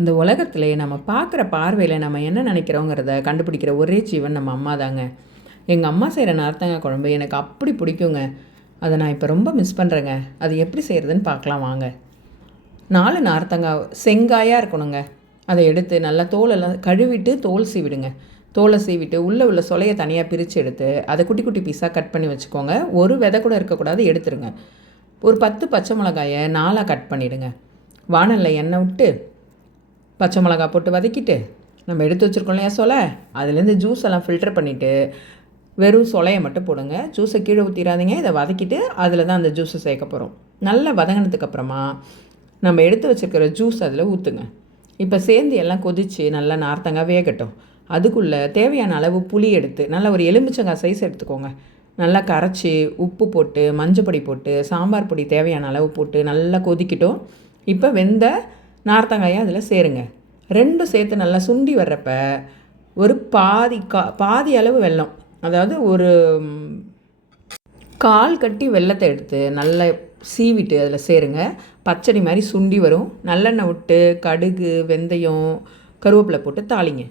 இந்த உலகத்திலே நம்ம பார்க்குற பார்வையில் நம்ம என்ன நினைக்கிறோங்கிறத கண்டுபிடிக்கிற ஒரே ஜீவன் நம்ம அம்மா தாங்க. எங்கள் அம்மா செய்கிற நார்த்தங்காய் குழம்பு எனக்கு அப்படி பிடிக்குங்க. அதை நான் இப்போ ரொம்ப மிஸ் பண்ணுறேங்க. அது எப்படி செய்கிறதுன்னு பார்க்கலாம் வாங்க. 4 நார்த்தங்காய் செங்காயாக இருக்கணுங்க. அதை எடுத்து நல்லா தோலெல்லாம் கழுவிட்டு தோல் சீவிடுங்க. தோலை சீவிட்டு உள்ளே உள்ள சொலையை தனியாக பிரித்து எடுத்து அதை குட்டி குட்டி பீஸாக கட் பண்ணி வச்சுக்கோங்க. ஒரு விதை கூட இருக்கக்கூடாது, எடுத்துருங்க. ஒரு 10 பச்சை மிளகாயை 4ஆக கட் பண்ணிவிடுங்க. வாணலில் எண்ணெய் விட்டு பச்சை மிளகா போட்டு வதக்கிட்டு நம்ம எடுத்து வச்சுருக்கோம் இல்லையா சொலை, அதுலேருந்து ஜூஸ் எல்லாம் ஃபில்டர் பண்ணிவிட்டு வெறும் சொலையை மட்டும் போடுங்க. ஜூஸை கீழே ஊற்றிடாதீங்க. இதை வதக்கிட்டு அதில் தான் அந்த ஜூஸை சேர்க்க போகிறோம். நல்லா வதங்கினதுக்கப்புறமா நம்ம எடுத்து வச்சுருக்கிற ஜூஸ் அதில் ஊற்றுங்க. இப்போ சேர்ந்து எல்லாம் கொதித்து நல்லா நார்த்தங்காய் வேகட்டும். அதுக்குள்ளே தேவையான அளவு புளி எடுத்து நல்லா ஒரு எலுமிச்சங்காய் சைஸ் எடுத்துக்கோங்க. நல்லா கரைச்சி உப்பு போட்டு மஞ்சப்பொடி போட்டு சாம்பார் பொடி தேவையான அளவு போட்டு நல்லா கொதிக்கட்டும். இப்போ வெந்த நார்த்தங்காயை அதில் சேருங்க. 2 சேர்த்து நல்லா சுண்டி வர்றப்ப ஒரு பாதி அளவு வெல்லம், அதாவது ஒரு 1/4 கட்டி வெல்லத்தை எடுத்து நல்லா சீவிட்டு அதில் சேருங்க. பச்சடி மாதிரி சுண்டி வரும். நல்லெண்ணெய் விட்டு கடுகு வெந்தயம் கருவேப்பிலை போட்டு தாளிங்க.